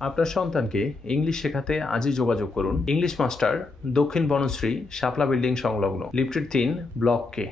আপনার সন্তানকে ইংলিশ শেখাতে আজই যোগাযোগ করুন ইংলিশ মাস্টার, দক্ষিণ বনশ্রী, শাপলা বিল্ডিং সংলগ্ন, লিফটের 3, ব্লক কে।